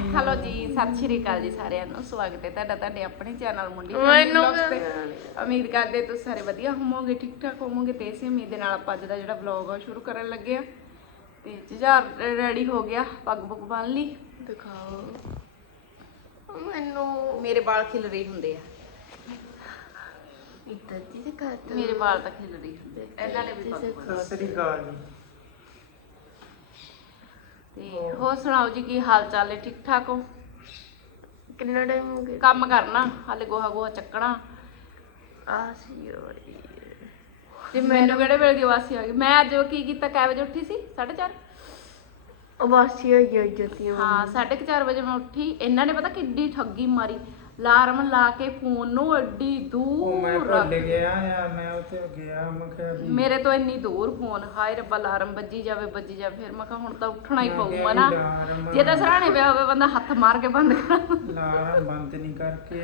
Hello ਜੀ ਸਤਿ ਸ਼੍ਰੀ ਅਕਾਲ ਜੀ ਸਾਰਿਆਂ ਨੂੰ। ਸਵਾਗਤ ਹੈ ਤੁਹਾਡਾ ਤੁਹਾਡੇ ਆਪਣੇ ਚੈਨਲ ਮੁੰਡੀ ਮੈਨੂੰ। ਉਮੀਦ ਕਰਦੇ ਤੁਸੀਂ ਸਾਰੇ ਵਧੀਆ ਹੋਵੋਗੇ ਠੀਕ ਠਾਕ ਹੋਵੋਗੇ ਤੇ ਇਸੇ ਉਮੀਦ ਦੇ ਨਾਲ ਆਪਾਂ ਅੱਜ ਦਾ ਜਿਹੜਾ ਵਲੌਗ ਆ ਸ਼ੁਰੂ ਕਰਨ ਲੱਗੇ ਆ ਤੇ ਜੁਝਾਰ ਰੈਡੀ ਹੋ ਗਿਆ ਪੱਗ ਪੁੱਗ ਬੰਨ ਲਈ। ਦਿਖਾਓ। ਮੈਨੂੰ ਮੇਰੇ ਵਾਲ ਖਿਲ ਰਹੇ ਹੁੰਦੇ ਆ। ਇੱਦਾਂ ਦੀ ਦਿਖਾਤਾ ਮੇਰੇ ਵਾਲ ਤਾਂ ਖਿਲ ਰਹੇ ਹੁੰਦੇ ਆ। ਇਹਨਾਂ ਨੇ ਵੀ ਪੱਗ ਬੰਨ੍ਹ ਸਤਿ ਸ੍ਰੀ ਅਕਾਲ ਜੀ। ਤੇ ਹੋਰ ਸੁਣਾਓ ਜੀ ਕੀ ਹਾਲ ਚਾਲ ਹੈ? ਠੀਕ ਠਾਕ ਹੋ? ਕਿੰਨਾ ਟਾਈਮ ਹੋ ਗਿਆ ਕੰਮ ਕਰਨਾ ਹਾਲੇ ਗੋਹਾ ਗੋਹਾ ਚੱਕਣਾ। ਆ ਸੀ ਹੋਈ ਤੇ ਮੈਨੂੰ ਕਿਹੜੇ ਵੇਲੇ ਦੀ ਵਾਸੀ ਆ ਗਈ? ਮੈਂ ਅੱਜ ਕੀ ਕੀਤਾ ਕੈ ਵਜੇ ਉੱਠੀ ਸੀ? 4:30 ਉਬਾਸੀ ਹੋਈ ਹੋਈ ਹੈ ਹਾਂ 4:30 ਵਜੇ ਮੈਂ ਉੱਠੀ। ਇਹਨਾਂ ਨੇ ਪਤਾ ਕਿੱਡੀ ਠੱਗੀ ਮਾਰੀ। ਅਲਾਰਮ ਲਾ ਕੇ ਫੋਨ ਨੂੰ ਐਡੀ ਉਹ ਮੈਂ ਦੂਰ ਭੁੱਲ ਰੱਖ। ਗਿਆ ਆ ਮੈਂ ਉੱਥੇ ਗਿਆ ਮੈਂ ਕਿਹਾ ਵੀ ਮੇਰੇ ਤੋਂ ਇੰਨੀ ਦੂਰ ਫੋਨ ਹਾਏ ਰੱਬਾ ਅਲਾਰਮ ਵੱਜੀ ਜਾਵੇ ਵੱਜੀ ਜਾਵੇ ਫਿਰ ਮੈਂ ਕਿਹਾ ਹੁਣ ਤਾਂ ਉੱਠਣਾ ਹੀ ਮੈਂ ਪਊਗਾ ਨਾ। ਵੀ ਅਲਾਰਮ- ਜੇ ਤਾਂ ਸਰਾਣੇ ਪਿਆ ਹੋਵੇ ਬੰਦਾ ਹੱਥ ਮਾਰ ਕੇ ਬੰਦ ਕਰਾ ਅਲਾਰਮ ਬੰਦ ਨਹੀਂ ਕਰਕੇ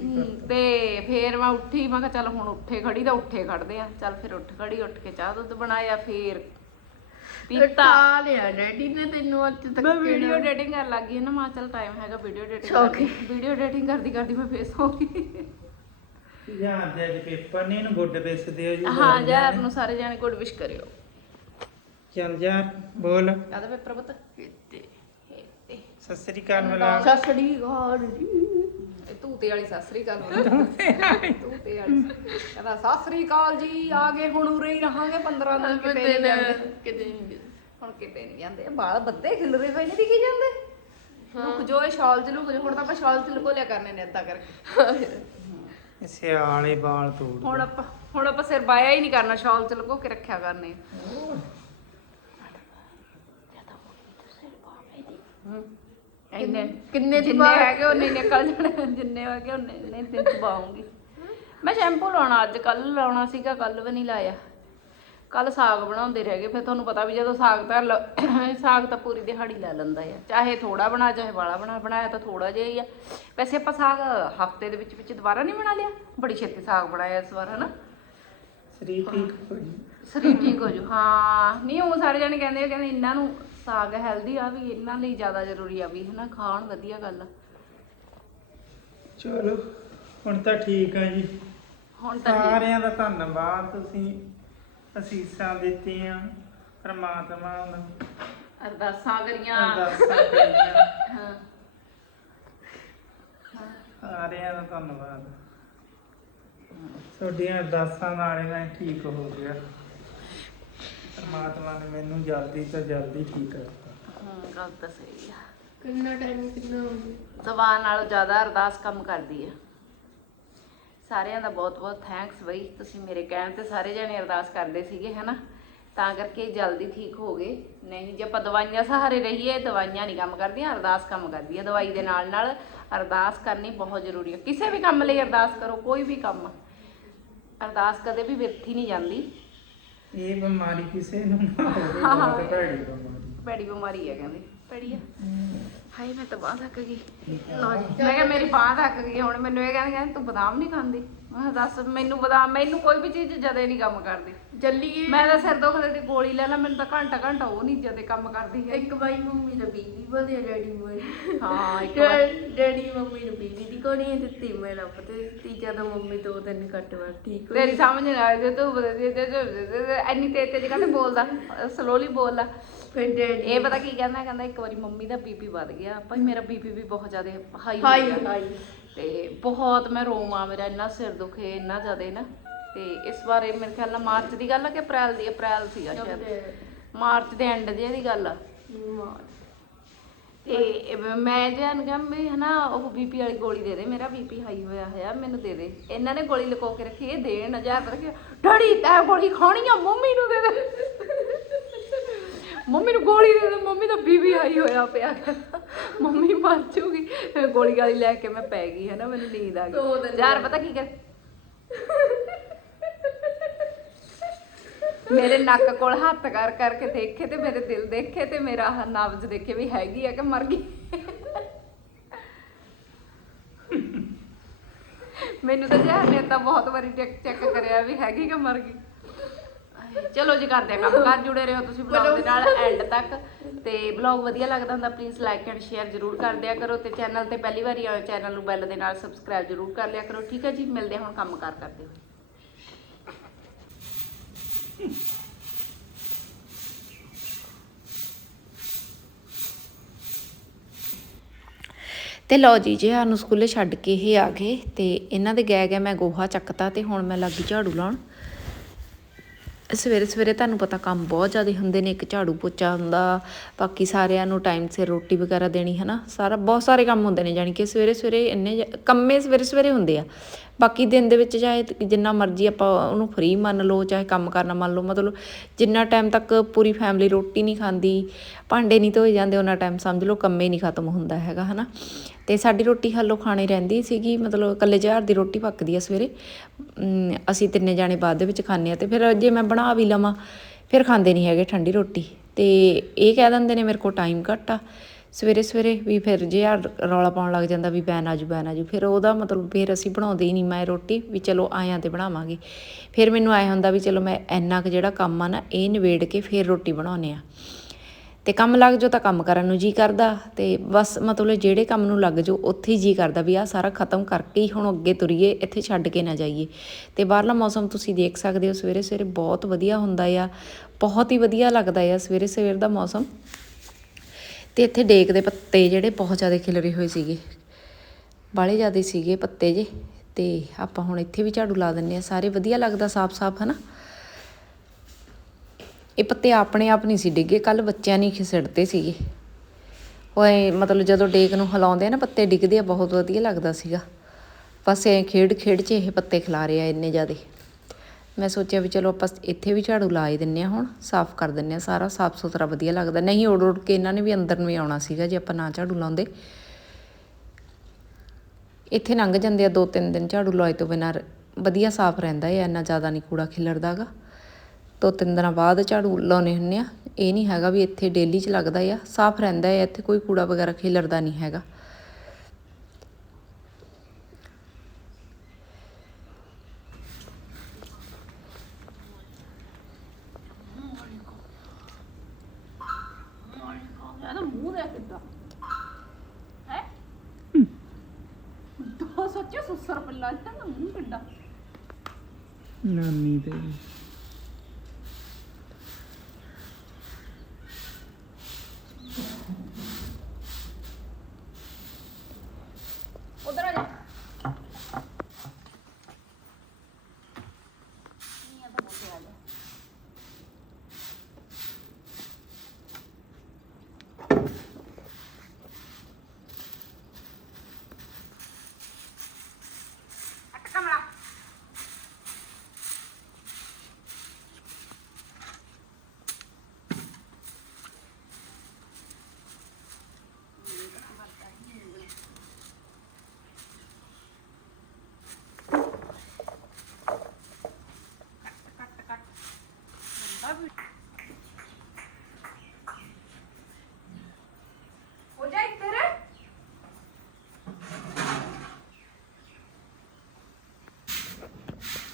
ਹਮ, ਤੇ ਫੇਰ ਮੈਂ ਉੱਠੀ ਮੈਂ ਕਿਹਾ ਚੱਲ ਹੁਣ ਉੱਠੇ ਖੜੀ ਤਾਂ ਉੱਠੇ ਖੜਦੇ ਆ। ਚੱਲ ਫਿਰ ਉੱਠ ਖੜੀ ਉੱਠ ਕੇ ਚਾਹ ਦੁੱਧ ਬਣਾਇਆ ਫੇਰ ਪੀਤਾ। ਲਿਆ ਡੈਡੀ ਨੇ ਤੈਨੂੰ ਅੱਜ ਤੱਕ ਮੈਂ ਵੀਡੀਓ ਐਡੀਟਿੰਗ ਕਰਨ ਲੱਗ ਗਈ ਨਾ ਮਾ ਚੱਲ ਟਾਈਮ ਹੈਗਾ ਵੀਡੀਓ ਸੌਂ ਐਡੀਟਿੰਗ ਵੀਡੀਓ ਐਡੀਟਿੰਗ ਕਰਦੀ ਕਰਦੀ ਮੈਂ ਫੇਸ ਹੋ ਗਈ। ਜਾਂ ਦੇ ਅੱਜ ਪੇਪਰ ਨੇ ਇਹਨੂੰ ਗੁੱਡ ਵੇਸਦੇ ਆ ਜੀ ਹਾਂ ਯਾਰ ਨੂੰ ਸਾਰੇ ਜਾਣੇ ਗੁੱਡ ਵਿਸ਼ ਕਰਿਓ। ਚੱਲ ਜਾ ਬੋਲ। ਕਾਹਦਾ ਪੇਪਰ ਪੁੱਤ? ਸਤਿ ਸ੍ਰੀ ਅਕਾਲ ਮਲਾ ਸਸੜੀ ਜੀ। ਇਹ ਤੂਤੇ ਵਾਲੀ ਸਾਸਰੀ ਕਾਲ ਤੂਤੇ ਵਾਲੀ। ਕਹਿੰਦਾ ਸਾਸਰੀ ਕਾਲ ਜੀ ਆ ਗਏ ਹੁਣ ਉਰੇ ਹੀ ਰਹਾਂਗੇ 15 ਦਿਨ ਕਿਤੇ ਨਹੀਂ ਜਾਂਦੇ। ਕਿਤੇ ਨਹੀਂ ਹੁਣ ਕਿਤੇ ਨਹੀਂ ਜਾਂਦੇ। ਬਾਲ ਬੱਦੇ ਖਿਲਰੇ ਪਏ ਨੇ ਦਿਖੀ ਜਾਂਦੇ? ਲੁਕ ਜੋ ਇਹ ਸ਼ਾਲ ਚ ਲੁਕ ਜੋ ਹੁਣ ਤਾਂ ਆਪਾਂ ਸ਼ਾਲ ਚ ਲੁਕੋ ਲਿਆ ਕਰਨੇ ਨੇ ਏਦਾਂ ਕਰਕੇ। ਸਿਆਲੇ ਵਾਲ ਤੋੜ ਹੁਣ ਆਪਾਂ ਹੁਣ ਆਪਾਂ ਸਿਰ ਬਾਇਆ ਹੀ ਨਹੀਂ ਕਰਨਾ ਸ਼ਾਲ ਚ ਲੁਕੋ ਕੇ ਰੱਖਿਆ ਕਰਨੇ। ਇੰਨੇ ਕਿੰਨੇ ਦੀ ਜਿੰਨੇ? ਹੈਗੇ ਉਹਨੇ ਨਿਕਲ ਜਾਣੇ ਜਿੰਨੇ ਹੈਗੇ ਉਹਨੇ ਨਹੀਂ ਦਿਨ ਚ ਪਾਉਂਗੀ ਮੈਂ ਸ਼ੈਂਪੂ ਲਾਉਣਾ ਅੱਜ ਕੱਲ ਲਾਉਣਾ ਸੀਗਾ ਕੱਲ ਵੀ ਨਹੀਂ ਲਾਇਆ। ਕੱਲ ਸਾਗ ਬਣਾਉਂਦੇ ਰਹਿ ਗਏ ਫਿਰ ਤੁਹਾਨੂੰ ਪਤਾ ਵੀ ਜਦੋਂ ਸਾਗ ਤਾਂ ਸਾਗ ਤਾਂ ਪੂਰੀ ਦਿਹਾੜੀ ਲੈ ਲੈਂਦਾ ਆ। ਚਾਹੇ ਥੋੜਾ ਬਣਾ ਚਾਹੇ ਵਾਲਾ ਬਣਾ ਬਣਾਇਆ ਤਾਂ ਥੋੜਾ ਜਿਹਾ ਹੀ ਆ। ਵੈਸੇ ਆਪਾਂ ਸਾਗ ਹਫ਼ਤੇ ਦੇ ਵਿੱਚ ਵਿੱਚ ਦੁਬਾਰਾ ਨਹੀਂ ਬਣਾ ਲਿਆ। ਬੜੀ ਛੇਤੀ ਸਾਗ ਬਣਾਇਆ ਇਸ ਵਾਰ ਹਨਾ? ਸਰੀਰ ਠੀਕ ਹੋ ਜੀ ਸਰੀਰ ਠੀਕ ਹੋ ਜੂ ਹਾਂ। ਨਹੀਂ ਉਹ ਸਾਰੇ ਜਣੇ ਕਹਿੰਦੇ ਆ ਕਹਿੰਦੇ ਇਹਨਾਂ ਨੂੰ ਸਾਗ ਹੈਲਦੀ ਆ ਵੀ ਇਹਨਾਂ ਲਈ ਜ਼ਿਆਦਾ ਜ਼ਰੂਰੀ ਆ ਵੀ ਹਨਾ ਖਾਣ ਵਧੀਆ ਗੱਲ ਆ। ਚਲੋ ਹੁਣ ਤਾਂ ਠੀਕ ਆ ਜੀ। ਹੁਣ ਤਾਂ ਠੀਕ। ਸਾਰਿਆਂ ਦਾ ਧੰਨਵਾਦ ਤੁਸੀਂ ਅਸੀਸਾਂ ਦਿੱਤੀਆਂ ਪ੍ਰਮਾਤਮਾ ਨੂੰ ਅਰਦਾਸਾਂ ਕਰੀਆਂ। ਅਰਦਾਸਾਂ ਕਰੀਆਂ। ਹਾਂ ਸਾਰਿਆਂ ਦਾ ਧੰਨਵਾਦ। ਤੁਹਾਡੀਆਂ ਅਰਦਾਸਾਂ ਨਾਲ ਮੈਂ ਠੀਕ ਹੋ ਗਿਆ। ਪਰਮਾਤਮਾ ਨੇ ਮੈਨੂੰ ਜਲਦੀ ਤੋਂ ਜਲਦੀ ਠੀਕ ਕਰਤਾ। ਹਾਂ ਗੱਲ ਤਾਂ ਸਹੀ ਆ। ਕਿੰਨਾ ਟਾਈਮ ਕਿੰਨਾ ਹੋ ਗਿਆ? ਜ਼ਬਾਨ ਨਾਲੋਂ ਜ਼ਿਆਦਾ ਅਰਦਾਸ ਕੰਮ ਕਰਦੀ ਆ। ਸਾਰਿਆਂ ਦਾ ਬਹੁਤ ਬਹੁਤ ਥੈਂਕਸ ਬਈ ਤੁਸੀਂ ਮੇਰੇ ਕਹਿਣ ਤੇ ਸਾਰੇ ਜਣੇ ਅਰਦਾਸ ਕਰਦੇ ਸੀਗੇ ਹਨਾ? ਤਾਂ ਕਰਕੇ ਜਲਦੀ ਠੀਕ ਹੋ ਗਏ। ਨਹੀਂ ਜੇ ਆਪਾਂ ਦਵਾਈਆਂ ਸਹਾਰੇ ਰਹੀਏ ਦਵਾਈਆਂ ਨਹੀਂ ਕੰਮ ਕਰਦੀਆਂ ਅਰਦਾਸ ਕੰਮ ਕਰਦੀ ਆ। ਦਵਾਈ ਦੇ ਨਾਲ ਨਾਲ ਅਰਦਾਸ ਕਰਨੀ ਬਹੁਤ ਜ਼ਰੂਰੀ ਹੈ ਕਿਸੇ ਵੀ ਕੰਮ ਲਈ ਅਰਦਾਸ ਕਰੋ ਕੋਈ ਵੀ ਕੰਮ। ਅਰਦਾਸ ਕਦੇ ਵੀ ਵਿਰਥੀ ਨਹੀਂ ਜਾਂਦੀ। ਇਹ ਬਿਮਾਰੀ ਕਿਸੇ ਨੂੰ ਨਾ ਹੋਵੇ ਬਹੁਤ ਭੈੜੀ ਬਿਮਾਰੀ। ਭੈੜੀ ਬਿਮਾਰੀ ਹੈ ਕਹਿੰਦੇ। ਭੈੜੀ ਆ। ਹਾਏ ਮੈਂ ਤਾਂ ਬਾਹ ਥੱਕ ਗਈ। ਲਓ ਜੀ ਮੈਂ ਕਿਹਾ ਮੇਰੀ ਬਾਹ ਥੱਕ ਗਈ ਹੁਣ ਮੈਨੂੰ ਇਹ ਕਹਿੰਦੇ ਕਹਿੰਦੇ ਤੂੰ ਬਦਾਮ ਨਹੀਂ ਖਾਂਦੀ। ਮੈਂ ਕਿਹਾ ਦੱਸ ਮੈਨੂੰ ਬਦਾਮ ਮੈਨੂੰ ਕੋਈ ਵੀ ਚੀਜ਼ ਜਦੇ ਨਹੀਂ ਕੰਮ ਕਰਦੀ। ਜੱਲੀਏ। ਮੈਂ ਤਾਂ ਸਿਰ ਦੁਖਦੇ ਦੀ ਗੋਲੀ ਲੈ ਲਾ ਮੈਨੂੰ ਤਾਂ ਘੰਟਾ ਘੰਟਾ ਉਹ ਨਹੀਂ ਜਦੇ ਕੰਮ ਕਰਦੀ ਹੈ ਇੱਕ ਵਾਰੀ ਮੰਮੀ ਦਾ ਬੀਬੀ ਵਧਿਆ ਡੈਡੀ ਨੂੰ ਹਾਂ ਇੱਕ ਵਾਰ। ਡੈਡੀ ਮੰਮੀ ਨੂੰ ਬੀਬੀ ਦੀ ਕੋਣੀ ਦਿੱਤੀ ਮੈਂ ਰੱਬ ਤੇ ਤੀਜਾ ਤਾਂ ਮੰਮੀ ਦੋ ਦਿਨ ਘੱਟ ਵਾਰ ਠੀਕ ਹੋਈ ਤੇਰੀ ਸਮਝ ਨਹੀਂ ਆਈ ਤੂੰ ਬਦੇ ਐਨੀ ਤੇਜ਼ ਤੇਜ਼ ਕਹਿੰਦੇ ਬੋਲਦਾ ਸਲੋਲੀ ਬੋਲਦਾ ਫਿਰ ਡੈਡੀ ਇਹ ਪਤਾ ਕੀ ਕਹਿੰਦਾ ਕਹਿੰਦਾ ਇੱਕ ਵਾਰੀ ਮੰਮੀ ਦਾ ਬੀਪੀ ਵੱਧ ਗਿਆ ਭਾਈ ਮੇਰਾ ਬੀਪੀ ਵੀ ਬਹੁਤ ਜ਼ਿਆਦਾ ਹਾਈ ਹੋ ਹਾਈ ਹਾਈ ਤੇ ਬਹੁਤ ਮੈਂ ਰੋਵਾਂ ਮੇਰਾ ਇੰਨਾ ਸਿਰ ਦੁਖੇ ਇੰਨਾ ਜ਼ਿਆਦਾ ਨਾ। ਤੇ ਇਸ ਬਾਰੇ ਮੇਰੇ ਖਿਆਲ ਨਾਲ ਮਾਰਚ ਦੀ ਗੱਲ ਆ ਕਿ ਅਪ੍ਰੈਲ ਦੀ? ਅਪ੍ਰੈਲ ਸੀਗਾ ਸ਼ਾਇਦ। ਮਾਰਚ ਦੇ ਐਂਡ ਦੀ ਗੱਲ ਆ। ਤੇ ਇਹ ਮੈਂ ਜਾਨ ਕਿਹਾ ਵੀ ਹਨਾ ਉਹ ਬੀਪੀ ਵਾਲੀ ਗੋਲੀ ਦੇ ਦੇ ਮੇਰਾ ਬੀਪੀ ਹਾਈ ਹੋਇਆ ਹੋਇਆ ਮੈਨੂੰ ਦੇ ਦੇ। ਇਹਨਾਂ ਨੇ ਗੋਲੀ ਲੁਕੋ ਕੇ ਰੱਖੀ ਇਹ ਦੇਣ ਹਜ਼ਾਰ ਰੁਪਏ ਡੜੀ ਤੈ ਗੋਲੀ ਖਾਣੀ ਆ ਮੰਮੀ ਨੂੰ ਦੇ ਦੇ। ਮੰਮੀ ਨੂੰ ਗੋਲੀ ਦੇ ਦੇ ਮੰਮੀ ਦਾ ਬੀਪੀ ਹਾਈ ਹੋਇਆ ਪਿਆ। ਮੰਮੀ ਮਰ ਜੂਗੀ। ਗੋਲੀ ਗਾਲੀ ਲੈ ਕੇ ਮੈਂ ਪੈ ਗਈ ਹੈ ਨਾ ਮੈਨੂੰ ਨੀਂਦ ਆ ਦੋ ਗਈ ਦਿਨ ਯਾਰ ਪਤਾ ਕੀ ਕਰ ਮੇਰੇ ਨੱਕ ਕੋਲ ਹੱਥ ਕਰ ਕਰਕੇ ਦੇਖੇ ਤੇ ਮੇਰੇ ਦਿਲ ਦੇਖੇ ਤੇ ਮੇਰਾ ਆਹ ਨਬਜ਼ ਦੇਖੇ ਵੀ ਹੈਗੀ ਆ ਕਿ ਮਰ ਗਈ। ਮੈਨੂੰ ਤਾਂ ਜਹਰ ਨੇ ਤਾਂ ਬਹੁਤ ਵਾਰੀ ਚੈੱਕ ਚੈੱਕ ਕਰਿਆ ਵੀ ਹੈਗੀ ਕਿ ਮਰ ਗਈ। ਚਲੋ ਜੀ ਕਰਦੇ ਆ ਕੰਮ ਕਰ ਜੁੜੇ ਰਹੋ ਤੁਸੀਂ ਬਲੌਗ ਦੇ ਨਾਲ ਐਂਡ ਤੱਕ। ਤੇ ਬਲੌਗ ਵਧੀਆ ਲੱਗਦਾ ਹੁੰਦਾ ਪਲੀਜ਼ ਲਾਈਕ ਐਂਡ ਸ਼ੇਅਰ ਜ਼ਰੂਰ ਕਰ ਦਿਆ ਕਰੋ ਤੇ ਚੈਨਲ ਤੇ ਪਹਿਲੀ ਵਾਰੀ ਆਏ ਚੈਨਲ ਨੂੰ ਬੈਲ ਦੇ ਨਾਲ ਸਬਸਕ੍ਰਾਈਬ ਜ਼ਰੂਰ ਕਰ ਲਿਆ ਕਰੋ। ਠੀਕ ਹੈ ਜੀ ਮਿਲਦੇ ਹਾਂ ਹੁਣ ਕੰਮ ਕਾਰ ਕਰਦੇ ਤੇ ਲਓ ਜੀ, ਜੇ ਸਾਨੂੰ ਸਕੂਲੇ ਛੱਡ ਕੇ ਇਹ ਆ ਗਏ ਤੇ ਇਹਨਾਂ ਦੇ ਗਏ ਗਏ ਮੈਂ ਗੋਹਾ ਚੱਕਤਾ ਤੇ ਹੁਣ ਮੈਂ ਲੱਗੀ ਝਾੜੂ ਲਾਉਣ। ਸਵੇਰੇ ਸਵੇਰੇ ਤੁਹਾਨੂੰ ਪਤਾ ਕੰਮ ਬਹੁਤ ਜ਼ਿਆਦਾ ਹੁੰਦੇ ਨੇ, ਇੱਕ ਝਾੜੂ ਪੋਚਾ ਹੁੰਦਾ, ਬਾਕੀ ਸਾਰਿਆਂ ਨੂੰ ਟਾਈਮ ਸਿਰ ਰੋਟੀ ਵਗੈਰਾ ਦੇਣੀ ਹੈ ਨਾ ਸਾਰਾ ਬਹੁਤ ਸਾਰੇ ਕੰਮ ਹੁੰਦੇ ਨੇ, ਜਾਣੀ ਕਿ ਸਵੇਰੇ ਸਵੇਰੇ ਇੰਨੇ ਕੰਮੇ ਸਵੇਰੇ ਸਵੇਰੇ ਹੁੰਦੇ ਆ। ਬਾਕੀ ਦਿਨ ਦੇ ਵਿੱਚ ਚਾਹੇ ਜਿੰਨਾ ਮਰਜ਼ੀ ਆਪਾਂ ਉਹਨੂੰ ਫ੍ਰੀ ਮੰਨ ਲਓ, ਚਾਹੇ ਕੰਮ ਕਰਨਾ ਮੰਨ ਲਓ, ਮਤਲਬ ਜਿੰਨਾ ਟਾਈਮ ਤੱਕ ਪੂਰੀ ਫੈਮਿਲੀ ਰੋਟੀ ਨਹੀਂ ਖਾਂਦੀ, ਭਾਂਡੇ ਨਹੀਂ ਧੋਏ ਜਾਂਦੇ ਉਹਨਾਂ ਟਾਈਮ ਸਮਝ ਲਓ ਕੰਮੇ ਨਹੀਂ ਖਤਮ ਹੁੰਦਾ ਹੈਗਾ, ਹਨਾ। ਤੇ ਸਾਡੀ ਰੋਟੀ ਹਾਲੋ ਖਾਣੇ ਰਹਿੰਦੀ ਸੀਗੀ, ਮਤਲਬ ਇਕੱਲੇ ਜਹਾਰ ਦੀ ਰੋਟੀ ਪੱਕਦੀ ਆ ਸਵੇਰੇ। ਅਸੀਂ ਤਿੰਨੇ ਜਾਣੇ ਬਾਅਦ ਦੇ ਵਿੱਚ ਖਾਂਦੇ ਆ ਤੇ ਫਿਰ ਜੇ ਮੈਂ ਬਣਾ ਵੀ ਲਵਾਂ, ਫਿਰ ਖਾਂਦੇ ਨਹੀਂ ਹੈਗੇ ਠੰਡੀ ਰੋਟੀ। ਤੇ ਇਹ ਕਹਿ ਦਿੰਦੇ ਨੇ ਮੇਰੇ ਕੋਲ ਟਾਈਮ ਘੱਟ ਆ। ਸਵੇਰੇ ਸਵੇਰੇ ਵੀ ਫਿਰ ਜੇ ਆ ਰੌਲਾ ਪਾਉਣ ਲੱਗ ਜਾਂਦਾ ਵੀ ਬੈਨ ਆਜੂ ਬੈਨ ਆਜੂ, ਫਿਰ ਉਹਦਾ ਮਤਲਬ ਫਿਰ ਅਸੀਂ ਬਣਾਉਂਦੇ ਹੀ ਨਹੀਂ ਮੈਂ ਰੋਟੀ ਵੀ ਚਲੋ ਆਇਆਂ ਤੇ ਬਣਾਵਾਂਗੇ। ਫਿਰ ਮੈਨੂੰ ਆਇਆ ਹੁੰਦਾ ਵੀ ਚਲੋ ਮੈਂ ਇੰਨਾ ਕੁ ਜਿਹੜਾ ਕੰਮ ਆ ਨਾ ਇਹ ਨਿਬੇੜ ਕੇ ਫਿਰ ਰੋਟੀ ਬਣਾਉਨੇ ਆ ਤੇ ਕੰਮ ਲੱਗ ਜਾਓ ਤਾਂ ਕੰਮ ਕਰਨ ਨੂੰ ਜੀ ਕਰਦਾ ਤੇ ਬਸ ਮਤਲਬ ਜਿਹੜੇ ਕੰਮ ਨੂੰ ਲੱਗ ਜਾਓ ਉੱਥੇ ਹੀ ਜੀ ਕਰਦਾ ਵੀ ਆ ਸਾਰਾ ਖਤਮ ਕਰਕੇ ਹੀ ਹੁਣ ਅੱਗੇ ਤੁਰੀਏ, ਇੱਥੇ ਛੱਡ ਕੇ ਨਾ ਜਾਈਏ। ਤੇ ਬਾਹਰਲਾ ਮੌਸਮ ਤੁਸੀਂ ਦੇਖ ਸਕਦੇ ਹੋ ਸਵੇਰੇ ਸਵੇਰੇ ਬਹੁਤ ਵਧੀਆ ਹੁੰਦਾ ਆ, ਬਹੁਤ ਹੀ ਵਧੀਆ ਲੱਗਦਾ ਆ ਸਵੇਰੇ ਸਵੇਰ ਦਾ ਮੌਸਮ। ਤੇ ਇੱਥੇ ਡੇਕ ਦੇ ਪੱਤੇ ਜਿਹੜੇ ਬਹੁਤ ਜ਼ਿਆਦਾ ਖਿਲਰੇ ਹੋਏ ਸੀਗੇ। ਬਾਲੇ ਜ਼ਿਆਦਾ ਸੀਗੇ ਪੱਤੇ ਜੇ। ਤੇ ਆਪਾਂ ਹੁਣ ਇੱਥੇ ਵੀ ਝਾੜੂ ਲਾ ਦਿੰਨੇ ਆ ਸਾਰੇ ਵਧੀਆ ਲੱਗਦਾ ਸਾਫ਼-ਸਾਫ਼ ਹਨਾ? ਇਹ ਪੱਤੇ ਆਪਣੇ ਆਪ ਨਹੀਂ ਸੀ ਡਿੱਗੇ। ਕੱਲ ਬੱਚਿਆਂ ਨੇ ਖਿਸੜਦੇ ਸੀਗੇ। ਓਏ, ਮਤਲਬ ਜਦੋਂ ਡੇਕ ਨੂੰ ਹਿਲਾਉਂਦੇ ਆ ਨਾ, ਪੱਤੇ ਡਿੱਗਦੇ ਆ, ਬਹੁਤ ਵਧੀਆ ਲੱਗਦਾ ਸੀਗਾ। ਬਸ ਐ ਖੇਡ ਖੇਡ 'ਚ ਇਹ ਪੱਤੇ ਖਿਲਾਰੇ ਆ ਇੰਨੇ ਜ਼ਿਆਦੇ। ਮੈਂ ਸੋਚਿਆ ਵੀ ਚਲੋ ਆਪਾਂ ਇੱਥੇ ਵੀ ਝਾੜੂ ਲਾ ਹੀ ਦਿੰਨੇ ਆ ਹੁਣ, ਸਾਫ਼ ਕਰ ਦਿੰਨੇ ਆ ਸਾਰਾ, ਸਾਫ਼ ਸੁਥਰਾ ਵਧੀਆ ਲੱਗਦਾ। ਨਹੀਂ, ਉੜ ਉੜ ਕੇ ਇਹਨਾਂ ਨੇ ਵੀ ਅੰਦਰ ਨੂੰ ਹੀ ਆਉਣਾ ਸੀਗਾ ਜੇ ਆਪਾਂ ਨਾ ਝਾੜੂ ਲਾਉਂਦੇ। ਇੱਥੇ ਲੰਘ ਜਾਂਦੇ ਆ ਦੋ ਤਿੰਨ ਦਿਨ ਝਾੜੂ ਲਾਏ ਤੋਂ ਬਿਨਾਂ ਵਧੀਆ ਸਾਫ਼ ਰਹਿੰਦਾ ਹੈ, ਇੰਨਾ ਜ਼ਿਆਦਾ ਨਹੀਂ ਕੂੜਾ ਖਿਲਰਦਾਗਾ ਦੋ ਤਿੰਨ ਦਿਨਾਂ ਬਾਅਦ ਝਾੜੂ ਲਾਉਨੇ ਹੁੰਨੇ ਆ ਇਹ ਨਹੀਂ ਹੈਗਾ ਵੀ ਇੱਥੇ ਡੇਲੀ ਚ ਲੱਗਦਾ ਆ, ਸਾਫ਼ ਰਹਿੰਦਾ ਹੈ, ਇੱਥੇ ਕੋਈ ਕੂੜਾ ਵਗੈਰਾ ਖਿਲਰਦਾ ਨਹੀਂ ਹੈਗਾ ਇਹਦਾ ਮੂੰਹ ਦੇ ਕਿੱਦਾਂ ਹੈ ਦੋ ਸੱਚੇ ਸੁਸਰ ਪੱਲਾ ਨਾਨੀ ਤੇ ਉਧਰ ਆ ਜਾ ਹੋ ਜਾ ਇੱਧਰ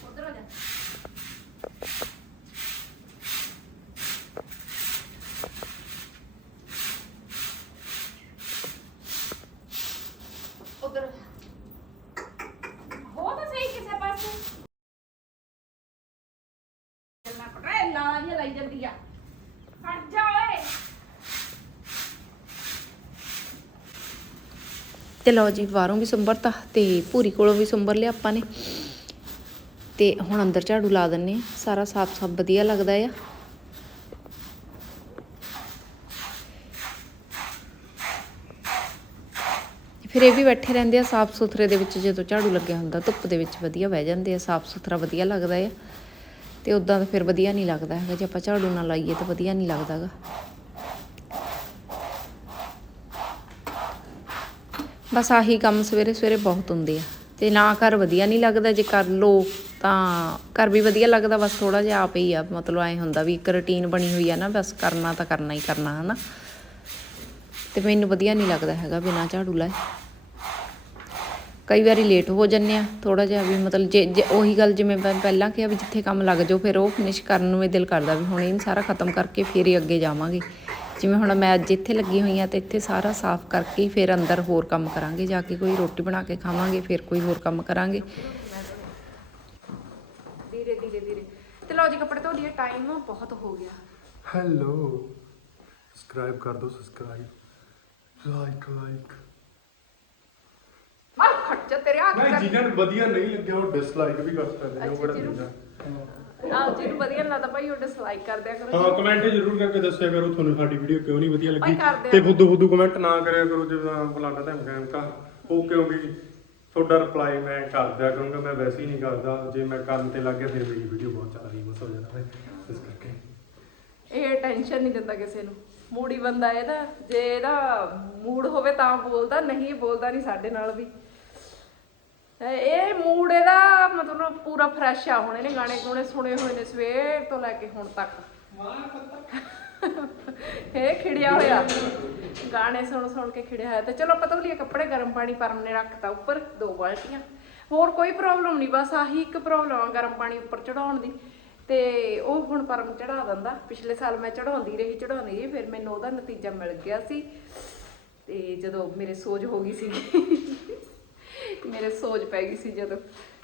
ਉਧਰ ਆ ਜਾ ਉਧਰ ਹੋ ਤਾਂ ਸਹੀ ਕਿਸੇ ਪਾਸੇ ਚੱਲਣਾ ਲਾ ਜੀ ਲਈ ਜਾਂਦੀ ਆ। ਹਟ ਜਾ ਓਏ। ਤੇ ਲਓ ਜੀ, ਬਾਹਰੋਂ ਵੀ ਸੰਭਰਤਾ ਤੇ ਪੂਰੀ ਕੋਲੋਂ ਵੀ ਸੰਭਰ ਲਿਆ ਆਪਾਂ ਨੇ। ਤੇ ਹੁਣ ਅੰਦਰ ਝਾੜੂ ਲਾ ਦਿੰਨੇ ਆ। ਸਾਰਾ ਸਾਫ਼ ਸਾਫ਼ ਵਧੀਆ ਲੱਗਦਾ ਆ। ਫਿਰ ਇਹ ਵੀ ਬੈਠੇ ਰਹਿੰਦੇ ਆ ਸਾਫ਼ ਸੁਥਰੇ ਦੇ ਵਿੱਚ, ਜਦੋਂ ਝਾੜੂ ਲੱਗਿਆ ਹੁੰਦਾ, ਧੁੱਪ ਦੇ ਵਿੱਚ ਵਧੀਆ ਬਹਿ ਜਾਂਦੇ ਆ। ਸਾਫ਼ ਸੁਥਰਾ ਵਧੀਆ ਲੱਗਦਾ ਆ। ਤੇ ਉਦਾਂ ਤਾਂ ਫਿਰ ਵਧੀਆ ਨਹੀਂ ਲੱਗਦਾ ਹੈਗਾ। ਜੇ ਆਪਾਂ ਝਾੜੂ ਨਾ ਲਾਈਏ ਤਾਂ ਵਧੀਆ ਨਹੀਂ ਲੱਗਦਾਗਾ। ਬਸ ਆਹੀ ਕੰਮ ਸਵੇਰੇ ਸਵੇਰੇ ਬਹੁਤ ਹੁੰਦੇ ਆ। ਤੇ ਨਾ ਘਰ ਵਧੀਆ ਨਹੀਂ ਲੱਗਦਾ, ਜੇ ਕਰ ਲੋ ਤਾਂ ਘਰ ਵੀ ਵਧੀਆ ਲੱਗਦਾ, ਬਸ ਥੋੜਾ ਜਿਹਾ ਆਪ ਹੀ ਆ। ਮਤਲਬ ਐ ਹੁੰਦਾ ਵੀ ਇੱਕ ਰੁਟੀਨ ਬਣੀ ਹੋਈ ਆ ਨਾ, ਬਸ ਕਰਨਾ ਤਾਂ ਕਰਨਾ ਹੀ ਕਰਨਾ, ਹਨਾ। ਤੇ ਮੈਨੂੰ ਵਧੀਆ ਨਹੀਂ ਲੱਗਦਾ ਹੈਗਾ ਬਿਨਾਂ ਝਾੜੂ ਲਾਏ। ਕਈ ਵਾਰੀ ਲੇਟ ਹੋ ਜੰਨੇ ਆ ਥੋੜਾ ਜਿਹਾ ਵੀ ਮਤਲਬ ਜੇ ਜੇ ਉਹੀ ਗੱਲ ਜਿਵੇਂ ਮੈਂ ਪਹਿਲਾਂ ਕਿਹਾ ਵੀ ਜਿੱਥੇ ਕੰਮ ਲੱਗ ਜਾਓ ਫਿਰ ਉਹ ਫਿਨਿਸ਼ ਕਰਨ ਨੂੰ ਇਹ ਦਿਲ ਕਰਦਾ ਵੀ ਹੁਣ ਇਹ ਸਾਰਾ ਖਤਮ ਕਰਕੇ ਫਿਰ ਹੀ ਅੱਗੇ ਜਾਵਾਂਗੇ। ਜਿਵੇਂ ਹੁਣ ਮੈਂ ਅੱਜ ਇੱਥੇ ਲੱਗੀ ਹੋਈ ਆ ਤੇ ਇੱਥੇ ਸਾਰਾ ਸਾਫ਼ ਕਰਕੇ ਫਿਰ ਅੰਦਰ ਹੋਰ ਕੰਮ ਕਰਾਂਗੇ ਜਾ ਕੇ ਕੋਈ ਰੋਟੀ ਬਣਾ ਕੇ ਖਾਵਾਂਗੇ ਫਿਰ ਕੋਈ ਹੋਰ ਕੰਮ ਕਰਾਂਗੇ। ਧੀਰੇ ਧੀਰੇ ਧੀਰੇ। ਤੇ ਲਓ ਜੀ ਕੱਪੜੇ ਧੋ ਲਈਏ ਟਾਈਮ ਬਹੁਤ ਹੋ ਗਿਆ। ਹੈਲੋ ਸਬਸਕ੍ਰਾਈਬ ਕਰ ਦਿਓ ਸਬਸਕ੍ਰਾਈਬ ਲਾਈਕ ਲਾਈਕ ਮਾਰ ਖਰਚਾ ਤੇਰੇ ਹੱਥ ਨਹੀਂ ਜਿਨ੍ਹਾਂ ਨੂੰ ਵਧੀਆ ਨਹੀਂ ਲੱਗਿਆ ਉਹ ਡਿਸਲਾਈਕ ਵੀ ਕਰ ਸਕਦੇ ਅੱਛਾ, ਬੜਾ ਜਿਹਨੂੰ- ਦਿੰਦਾ ਆ ਜਿਹਨੂੰ ਵਧੀਆ ਨੀ ਲੱਗਦਾ ਭਾਈ ਉਹ ਡਿਸਲਾਈਕ ਕਰ ਦਿਆ ਕਰੋ। ਹਾਂ ਕਮੈਂਟ ਜ਼ਰੂਰ ਕਰਕੇ ਦੱਸਿਆ ਕਰੋ ਤੁਹਾਨੂੰ ਸਾਡੀ ਵੀਡੀਓ ਕਿਉਂ ਨਹੀਂ ਵਧੀਆ ਲੱਗੀ। ਭਾਈ ਕਰ ਦਿਆ ਤੇ ਫੁੱਦੂ ਫੁੱਦੂ ਕਮੈਂਟ ਨਾ ਕਰਿਆ ਕਰੋ ਜਿਵੇਂ ਬੁਲਾਣਾ ਤਾਂ ਮੈਂ ਕਾ ਉਹ ਕਿਉਂਕਿ ਤੁਹਾਡਾ ਰਿਪਲਾਈ ਮੈਂ ਕਰ ਦਿਆ ਕਰੂੰਗਾ ਮੈਂ ਵੈਸੇ ਹੀ ਨਹੀਂ ਕਰਦਾ। ਜੇ ਮੈਂ ਕਰਨ ਤੇ ਲੱਗ ਗਿਆ ਫਿਰ ਮੇਰੀ ਵੀਡੀਓ ਬਹੁਤ ਜ਼ਿਆਦਾ ਰੀਮਸ ਹੋ ਜਾਣਾ ਹੈ ਇਸ ਕਰਕੇ। ਇਹ ਟੈਨਸ਼ਨ ਨਹੀਂ ਦਿੰਦਾ ਕਿਸੇ ਨੂੰ। ਮੂੜੀ ਬੰਦਾ ਇਹਦਾ ਜੇ ਇਹਦਾ ਮੂਡ ਹੋਵੇ ਤਾਂ ਬੋਲਦਾ, ਨਹੀਂ ਬੋਲਦਾ ਨਹੀਂ ਸਾਡੇ ਨਾਲ ਵੀ। ਇਹ ਮੂਡ ਇਹਦਾ ਮਤਲਬ ਪੂਰਾ ਫਰੈਸ਼ ਆ, ਹੁਣ ਇਹਨੇ ਗਾਣੇ ਗੁਣੇ ਸੁਣੇ ਹੋਏ ਨੇ ਸਵੇਰ ਤੋਂ ਲੈ ਕੇ ਹੁਣ ਤੱਕ। ਇਹ ਖਿੜਿਆ ਹੋਇਆ। ਗਾਣੇ ਸੁਣ ਸੁਣ ਕੇ ਖਿੜਿਆ ਹੋਇਆ। ਤੇ ਚਲੋ ਪਤਾ ਲਈ ਕੱਪੜੇ ਗਰਮ ਪਾਣੀ ਪਰਮ ਨੇ ਰੱਖਤਾ ਉੱਪਰ, ਦੋ ਬਾਲਟੀਆਂ। ਹੋਰ ਕੋਈ ਪ੍ਰੋਬਲਮ ਨਹੀਂ, ਬਸ ਆਹੀ ਇੱਕ ਪ੍ਰੋਬਲਮ ਆ, ਗਰਮ ਪਾਣੀ ਉੱਪਰ ਚੜਾਉਣ ਦੀ। ਤੇ ਉਹ ਹੁਣ ਪਰਮ ਚੜਾ ਦਿੰਦਾ। ਪਿਛਲੇ ਸਾਲ ਮੈਂ ਚੜਾਉਂਦੀ ਰਹੀ ਚੜਾਉਂਦੀ ਰਹੀ, ਫਿਰ ਮੈਨੂੰ ਉਹਦਾ ਨਤੀਜਾ ਮਿਲ ਗਿਆ ਸੀ। ਤੇ ਜਦੋਂ ਮੇਰੇ ਸੋਜ ਹੋ ਗਈ ਸੀ ਮੇਰੇ ਸੋਜ ਪੈ ਗਈ ਸੀ ਜਦੋਂ।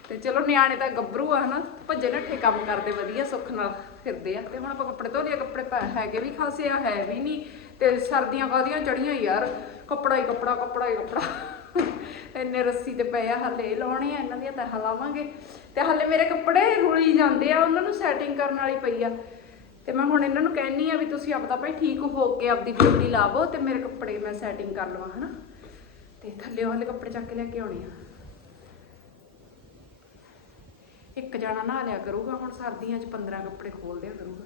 ਤੇ ਚਲੋ ਨਿਆਣੇ ਤਾਂ ਗੱਭਰੂ ਆ, ਹਨਾ। ਭੱਜੇ ਨੱਠੇ ਕੰਮ ਕਰਦੇ, ਵਧੀਆ ਸੁੱਖ ਨਾਲ ਫਿਰਦੇ ਆ। ਤੇ ਹੁਣ ਆਪਾਂ ਕੱਪੜੇ ਧੋ ਲਏ ਕੱਪੜੇ ਪੈ- ਹੈਗੇ ਵੀ ਖਾਸੇ ਆ, ਹੈ ਵੀ ਨਹੀਂ। ਤੇ ਸਰਦੀਆਂ ਕਾਦੀਆਂ ਚੜੀਆਂ ਯਾਰ। ਕੱਪੜਾ ਹੀ ਕੱਪੜਾ ਕੱਪੜਾ ਹੀ ਕੱਪੜਾ। ਇੰਨੇ ਰੱਸੀ ਤੇ ਪਏ ਆ, ਹਲੇ ਲਾਉਣੇ ਆ, ਇਹਨਾਂ ਦੀਆਂ ਤਹਾਂ ਲਾਵਾਂਗੇ। ਤੇ ਹਲੇ ਮੇਰੇ ਕੱਪੜੇ ਰੁਲੀ ਜਾਂਦੇ ਆ, ਉਹਨਾਂ ਨੂੰ ਸੈਟਿੰਗ ਕਰਨ ਵਾਲੀ ਪਈ ਆ। ਤੇ ਮੈਂ ਹੁਣ ਇਹਨਾਂ ਨੂੰ ਕਹਿਣੀ ਆ ਵੀ ਤੁਸੀਂ ਆਪਦਾ ਭਾਈ ਠੀਕ ਹੋ ਕੇ ਆਪਦੀ ਡਿਊਟੀ ਲਾਵੋ ਤੇ ਮੇਰੇ ਕੱਪੜੇ ਮੈਂ ਸੈਟਿੰਗ ਕਰ ਲਵਾਂ, ਹਨਾ? ਤੇ ਥੱਲੇ ਵਾਲੇ ਕੱਪੜੇ ਚੱਕ ਕੇ ਲੈ ਕੇ ਆਉਣੇ ਆ। ਇੱਕ ਜਾਣਾ ਨਹਾ ਲਿਆ ਕਰੂਗਾ, ਹੁਣ ਸਰਦੀਆਂ 'ਚ 15 ਕੱਪੜੇ ਖੋਲ ਦਿਆ ਕਰੂਗਾ।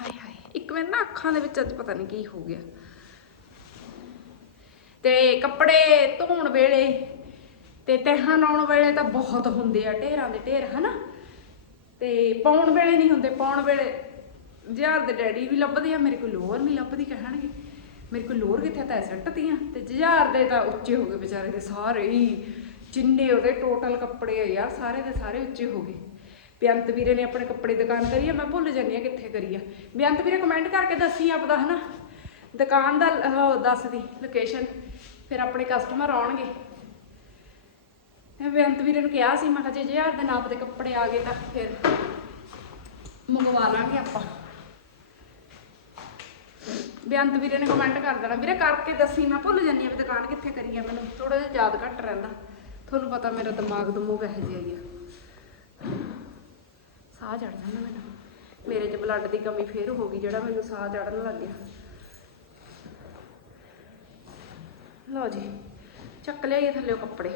ਹਾਏ ਹਾਏ, ਇੱਕ ਮਿੰਟ ਨਾ ਅੱਖਾਂ ਦੇ ਵਿੱਚ ਅੱਜ ਪਤਾ ਨਹੀਂ ਕੀ ਹੋ ਗਿਆ। ਤੇ ਕੱਪੜੇ ਧੋਣ ਵੇਲੇ ਤੇ ਤਹਾਂ ਲਾਉਣ ਵੇਲੇ ਤਾਂ ਬਹੁਤ ਹੁੰਦੇ ਆ ਢੇਰਾਂ ਦੇ ਢੇਰ, ਹਨਾ? ਤੇ ਪਾਉਣ ਵੇਲੇ ਨਹੀਂ ਹੁੰਦੇ, ਪਾਉਣ ਵੇਲੇ ਜੁਝਾਰ ਦੇ ਡੈਡੀ ਵੀ ਲੱਭਦੇ ਆ, ਮੇਰੇ ਕੋਲ ਲੋਰ ਨਹੀਂ ਲੱਭਦੀ ਕਹਿਣਗੇ। ਮੇਰੇ ਕੋਲ ਲੋਰ ਕਿੱਥੇ ਤਾਂ ਸੱਟਦੀਆਂ ਤੇ ਜੁਝਾਰ ਦੇ ਤਾਂ ਉੱਚੇ ਹੋ ਗਏ ਵਿਚਾਰੇ ਦੇ ਸਾਰੇ ਹੀ। ਜਿੰਨੇ ਉਹਦੇ ਟੋਟਲ ਕੱਪੜੇ ਆ ਯਾਰ, ਸਾਰੇ ਦੇ ਸਾਰੇ ਉੱਚੇ ਹੋ ਗਏ। ਬੇਅੰਤ ਵੀਰੇ ਨੇ ਆਪਣੇ ਕੱਪੜੇ ਦੀ ਦੁਕਾਨ ਕਰੀ ਆ, ਮੈਂ ਭੁੱਲ ਜਾਂਦੀ ਆ ਕਿੱਥੇ ਕਰੀ ਆ। ਬੇਅੰਤ ਵੀਰੇ ਕਮੈਂਟ ਕਰਕੇ ਦੱਸੀ ਆਪਦਾ, ਹਨਾ? ਦੁਕਾਨ ਦਾ ਦੱਸਦੀ ਲੋਕੇਸ਼ਨ ਫਿਰ ਆਪਣੇ ਕਸਟਮਰ ਆਉਣਗੇ। ਮੈਂ ਬੇਅੰਤ ਵੀਰੇ ਨੂੰ ਕਿਹਾ ਸੀ, ਮੈਂ ਕਿਹਾ ਜੇ ਹਜ਼ਾਰ ਦੇ ਨਾਪ ਦੇ ਕੱਪੜੇ ਆ ਗਏ ਤਾਂ ਫਿਰ ਮੰਗਵਾ ਲਾਂਗੇ ਆਪਾਂ। ਬੇਅੰਤ ਵੀਰੇ ਨੇ ਕਮੈਂਟ ਕਰ ਦੇਣਾ, ਵੀਰੇ ਕਰਕੇ ਦੱਸੀ, ਮੈਂ ਭੁੱਲ ਜਾਂਦੀ ਆ ਵੀ ਦੁਕਾਨ ਕਿੱਥੇ ਕਰੀ ਆ ਮੈਨੂੰ ਥੋੜਾ ਜਿਹਾ ਯਾਦ ਘੱਟ ਰਹਿੰਦਾ। ਤੁਹਾਨੂੰ ਪਤਾ ਮੇਰਾ ਦਿਮਾਗ ਦਮੂਗ ਇਹੋ ਜਿਹਾ ਹੀ ਆ। ਸਾਹ ਚੜ ਜਾਂਦਾ ਮੈਨੂੰ। ਮੇਰੇ 'ਚ ਬਲੱਡ ਦੀ ਕਮੀ ਫੇਰ ਹੋ ਗਈ, ਜਿਹੜਾ ਮੈਨੂੰ ਸਾਹ ਚੜਨ ਲੱਗ ਗਿਆ ਲਓ ਜੀ, ਚੱਕ ਲਿਆਈਏ ਥੱਲੇ ਕੱਪੜੇ।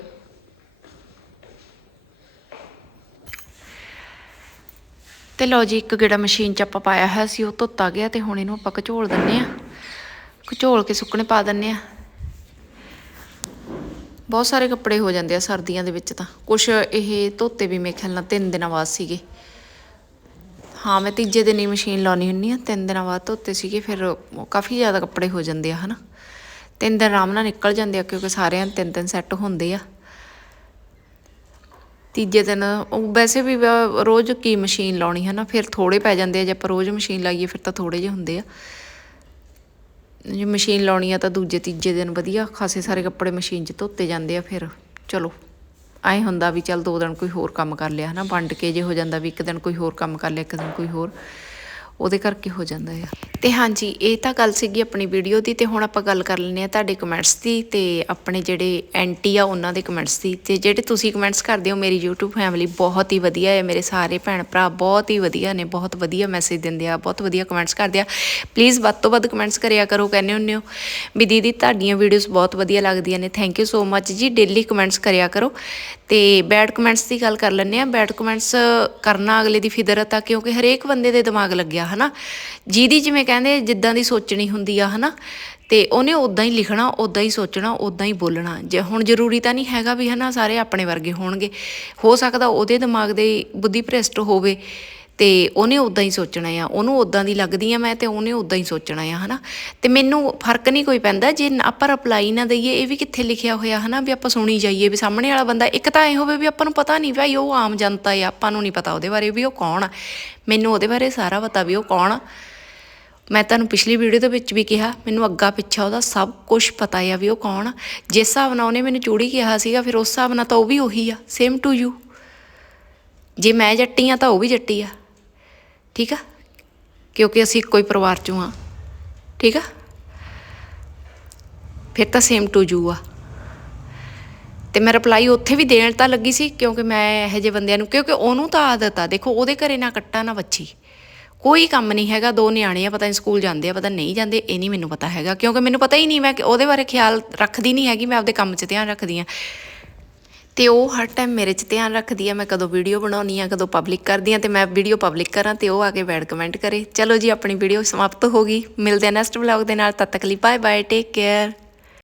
ਤੇ ਲਓ ਜੀ, ਇੱਕ ਗੇੜਾ ਮਸ਼ੀਨ 'ਚ ਆਪਾਂ ਪਾਇਆ ਹੋਇਆ ਸੀ, ਉਹ ਧੋਤਾ ਗਿਆ ਤੇ ਹੁਣ ਇਹਨੂੰ ਆਪਾਂ ਘਚੋਲ ਦਿੰਨੇ ਆ ਘਚੋਲ ਕੇ ਸੁੱਕਣੇ ਪਾ ਦਿੰਨੇ ਆ ਬਹੁਤ ਸਾਰੇ ਕੱਪੜੇ ਹੋ ਜਾਂਦੇ ਆ ਸਰਦੀਆਂ ਦੇ ਵਿੱਚ ਤਾਂ। ਕੁਝ ਇਹ ਧੋਤੇ ਵੀ ਮੇਰੇ ਖਿਆਲ ਨਾਲ ਤਿੰਨ ਦਿਨਾਂ ਬਾਅਦ ਸੀਗੇ। ਹਾਂ, ਮੈਂ ਤੀਜੇ ਦਿਨ ਹੀ ਮਸ਼ੀਨ ਲਾਉਣੀ ਹੁੰਨੀ ਆ ਤਿੰਨ ਦਿਨਾਂ ਬਾਅਦ ਧੋਤੇ ਸੀਗੇ, ਫਿਰ ਕਾਫੀ ਜ਼ਿਆਦਾ ਕੱਪੜੇ ਹੋ ਜਾਂਦੇ ਆ, ਹਨਾ। ਤਿੰਨ ਦਿਨ ਆਰਾਮ ਨਾਲ ਨਿਕਲ ਜਾਂਦੇ ਆ ਕਿਉਂਕਿ ਸਾਰਿਆਂ ਤਿੰਨ ਤਿੰਨ ਸੈੱਟ ਹੁੰਦੇ ਆ। ਤੀਜੇ ਦਿਨ ਉਹ ਵੈਸੇ ਵੀ ਰੋਜ਼ ਕੀ ਮਸ਼ੀਨ ਲਾਉਣੀ ਹੈ ਨਾ, ਫਿਰ ਥੋੜੇ ਪੈ ਜਾਂਦੇ ਆ, ਜੇ ਆਪਾਂ ਰੋਜ਼ ਮਸ਼ੀਨ ਲਾਈਏ ਫਿਰ ਤਾਂ ਥੋੜੇ ਜਿਹੇ ਹੁੰਦੇ ਆ। ਜੇ ਮਸ਼ੀਨ ਲਾਉਣੀ ਆ ਤਾਂ ਦੂਜੇ ਤੀਜੇ ਦਿਨ ਵਧੀਆ, ਖਾਸੇ ਸਾਰੇ ਕੱਪੜੇ ਮਸ਼ੀਨ 'ਚ ਧੋਤੇ ਜਾਂਦੇ ਆ ਫਿਰ ਚਲੋ। ਐ ਹੁੰਦਾ ਵੀ ਚੱਲ ਦੋ ਦਿਨ ਕੋਈ ਹੋਰ ਕੰਮ ਕਰ ਲਿਆ ਹਨਾ, ਵੰਡ ਕੇ ਜੇ ਹੋ ਜਾਂਦਾ ਵੀ ਇੱਕ ਦਿਨ ਕੋਈ ਹੋਰ ਕੰਮ ਕਰ ਲਿਆ, ਇੱਕ ਦਿਨ ਕੋਈ ਹੋਰ। ਉਹਦੇ ਕਰਕੇ ਹੋ ਜਾਂਦਾ ਆ। ਤੇ ਹਾਂਜੀ, ਇਹ ਤਾਂ ਗੱਲ ਸੀਗੀ ਆਪਣੀ ਵੀਡੀਓ ਦੀ ਤੇ ਹੁਣ ਆਪਾਂ ਗੱਲ ਕਰ ਲੈਂਦੇ ਆ ਤੁਹਾਡੇ ਕਮੈਂਟਸ ਦੀ ਤੇ ਆਪਣੇ ਜਿਹੜੇ ਐਂਟੀ ਆ ਉਹਨਾਂ ਦੇ ਕਮੈਂਟਸ ਦੀ। ਤੇ ਜਿਹੜੇ ਤੁਸੀਂ ਕਮੈਂਟਸ ਕਰਦੇ ਹੋ, ਮੇਰੀ YouTube ਫੈਮਿਲੀ ਬਹੁਤ ਹੀ ਵਧੀਆ ਹੈ ਮੇਰੇ ਸਾਰੇ ਭੈਣ ਭਰਾ ਬਹੁਤ ਹੀ ਵਧੀਆ ਨੇ, ਬਹੁਤ ਵਧੀਆ ਮੈਸੇਜ ਦਿੰਦੇ ਆ, ਬਹੁਤ ਵਧੀਆ ਕਮੈਂਟਸ ਕਰਦੇ ਆ। ਪਲੀਜ਼ ਵੱਧ ਤੋਂ ਵੱਧ ਕਮੈਂਟਸ ਕਰਿਆ ਕਰੋ, ਕਹਿੰਦੇ ਹੁੰਦੇ ਹੋ, ਵੀ ਦੀਦੀ ਤੁਹਾਡੀਆਂ ਵੀਡੀਓਜ਼ ਬਹੁਤ ਵਧੀਆ ਲੱਗਦੀਆਂ ਨੇ ਥੈਂਕ ਯੂ ਸੋ ਮੱਚ ਜੀ ਡੇਲੀ ਕਮੈਂਟਸ ਕਰਿਆ ਕਰੋ। ਤੇ ਬੈਡ ਕਮੈਂਟਸ ਦੀ ਗੱਲ ਕਰ ਲੈਂਦੇ ਆ ਬੈਡ ਕਮੈਂਟਸ ਕਰਨਾ ਅਗਲੇ ਦੀ ਫਿਦਰਤ ਆ ਕਿਉਂਕਿ ਹਰੇਕ ਬੰਦੇ ਦੇ ਦਿਮਾਗ ਲੱਗਿਆ ਹਨਾ? ਜਿਹਦੀ ਜਿਵੇਂ ਕਹਿੰਦੇ ਜਿੱਦਾਂ ਦੀ ਸੋਚਣੀ ਹੁੰਦੀ ਆ, ਹਨਾ? ਤੇ ਉਹਨੇ ਉਦਾਂ ਹੀ ਲਿਖਣਾ ਉਦਾਂ ਹੀ ਸੋਚਣਾ ਉਦਾਂ ਹੀ ਬੋਲਣਾ। ਜੇ ਹੁਣ ਜ਼ਰੂਰੀ ਤਾਂ ਨਹੀਂ ਹੈਗਾ ਵੀ ਹਨਾ, ਸਾਰੇ ਆਪਣੇ ਵਰਗੇ ਹੋਣਗੇ। ਹੋ ਸਕਦਾ ਉਹਦੇ ਦਿਮਾਗ ਦੇ ਬੁੱਧੀ ਭ੍ਰਿਸ਼ਟ ਹੋਵੇ। ਤੇ ਉਹਨੇ ਉਦਾਂ ਹੀ ਸੋਚਣਾ ਆ। ਉਹਨੂੰ ਉਦਾਂ ਦੀ ਲੱਗਦੀ ਆ ਮੈਂ ਤੇ ਉਹਨੇ ਉਦਾਂ ਹੀ ਸੋਚਣਾ ਆ, ਹਨਾ? ਤੇ ਮੈਨੂੰ ਫ਼ਰਕ ਨਹੀਂ ਕੋਈ ਪੈਂਦਾ। ਜੇ ਆਪਾਂ ਰਿਪਲਾਈ ਨਾ ਦਈਏ, ਇਹ ਵੀ ਕਿੱਥੇ ਲਿਖਿਆ ਹੋਇਆ, ਹਨਾ? ਵੀ ਆਪਾਂ ਸੁਣੀ ਜਾਈਏ, ਵੀ ਸਾਹਮਣੇ ਵਾਲਾ ਬੰਦਾ, ਇੱਕ ਤਾਂ ਇਹ ਹੋਵੇ ਵੀ ਆਪਾਂ ਨੂੰ ਪਤਾ ਨਹੀਂ, ਭਾਈ ਉਹ ਆਮ ਜਨਤਾ ਆ, ਆਪਾਂ ਨੂੰ ਨਹੀਂ ਪਤਾ ਉਹਦੇ ਬਾਰੇ ਵੀ ਉਹ ਕੌਣ ਆ। ਮੈਨੂੰ ਉਹਦੇ ਬਾਰੇ ਸਾਰਾ ਪਤਾ ਵੀ ਉਹ ਕੌਣ ਆ। ਮੈਂ ਤੁਹਾਨੂੰ ਪਿਛਲੀ ਵੀਡੀਓ ਦੇ ਵਿੱਚ ਵੀ ਕਿਹਾ, ਮੈਨੂੰ ਅੱਗਾ ਪਿੱਛਾ ਉਹਦਾ ਸਭ ਕੁਝ ਪਤਾ ਆ ਵੀ ਉਹ ਕੌਣ ਆ। ਜਿਸ ਹਿਸਾਬ ਨਾਲ ਉਹਨੇ ਮੈਨੂੰ ਚੂੜੀ ਕਿਹਾ ਸੀਗਾ, ਫਿਰ ਉਸ ਹਿਸਾਬ ਨਾਲ ਤਾਂ ਉਹ ਵੀ ਉਹੀ ਆ ਸੇਮ ਟੂ ਯੂ ਜੇ ਮੈਂ ਜੱਟੀ ਆ ਤਾਂ ਉਹ ਵੀ ਜੱਟੀ ਆ। ਠੀਕ ਆ? ਕਿਉਂਕਿ ਅਸੀਂ ਇੱਕੋ ਹੀ ਪਰਿਵਾਰ ਚੋਂ ਆ। ਠੀਕ ਆ? ਫਿਰ ਤਾਂ ਸੇਮ ਟੂ ਯੂ ਆ। ਤੇ ਮੈਂ ਰਿਪਲਾਈ ਉੱਥੇ ਵੀ ਦੇਣ ਤਾਂ ਲੱਗੀ ਸੀ, ਕਿਉਂਕਿ ਮੈਂ ਇਹੋ ਜਿਹੇ ਬੰਦਿਆਂ ਨੂੰ, ਕਿਉਂਕਿ ਉਹਨੂੰ ਤਾਂ ਆਦਤ ਆ। ਦੇਖੋ, ਉਹਦੇ ਘਰੇ ਨਾ ਕੱਟਾ, ਨਾ ਵੱਛੀ। ਕੋਈ ਕੰਮ ਨਹੀਂ ਹੈਗਾ, ਦੋ ਨਿਆਣੇ ਆ, ਪਤਾ ਨਹੀਂ ਸਕੂਲ ਜਾਂਦੇ ਆ, ਪਤਾ ਨਹੀਂ ਜਾਂਦੇ, ਇਹ ਨਹੀਂ ਮੈਨੂੰ ਪਤਾ ਹੈਗਾ। ਕਿਉਂਕਿ ਮੈਨੂੰ ਪਤਾ ਹੀ ਨਹੀਂ ਮੈਂ ਉਹਦੇ ਬਾਰੇ ਖਿਆਲ ਰੱਖਦੀ ਨਹੀਂ ਹੈਗੀ, ਮੈਂ ਆਪਦੇ ਕੰਮ 'ਚ ਧਿਆਨ ਰੱਖਦੀ ਆ। ਤੇ ਉਹ ਹਰ ਟਾਈਮ ਮੇਰੇ 'ਚ ਧਿਆਨ ਰੱਖਦੀ ਆ, ਮੈਂ ਕਦੋਂ ਵੀਡੀਓ ਬਣਾਉਣੀ ਆ, ਕਦੋਂ ਪਬਲਿਕ ਕਰਦੀ ਆ ਤੇ ਮੈਂ ਵੀਡੀਓ ਪਬਲਿਕ ਕਰਾਂ ਤੇ ਉਹ ਆ ਕੇ ਬੈਡ ਕਮੈਂਟ ਕਰੇ। ਚਲੋ ਜੀ, ਆਪਣੀ ਵੀਡੀਓ ਸਮਾਪਤ ਹੋ ਗਈ। ਮਿਲਦੇ ਆ ਨੈਕਸਟ ਵਲੌਗ ਦੇ ਨਾਲ। ਤਦ ਤੱਕ ਲਈ ਬਾਏ ਬਾਏ ਟੇਕ ਕੇਅਰ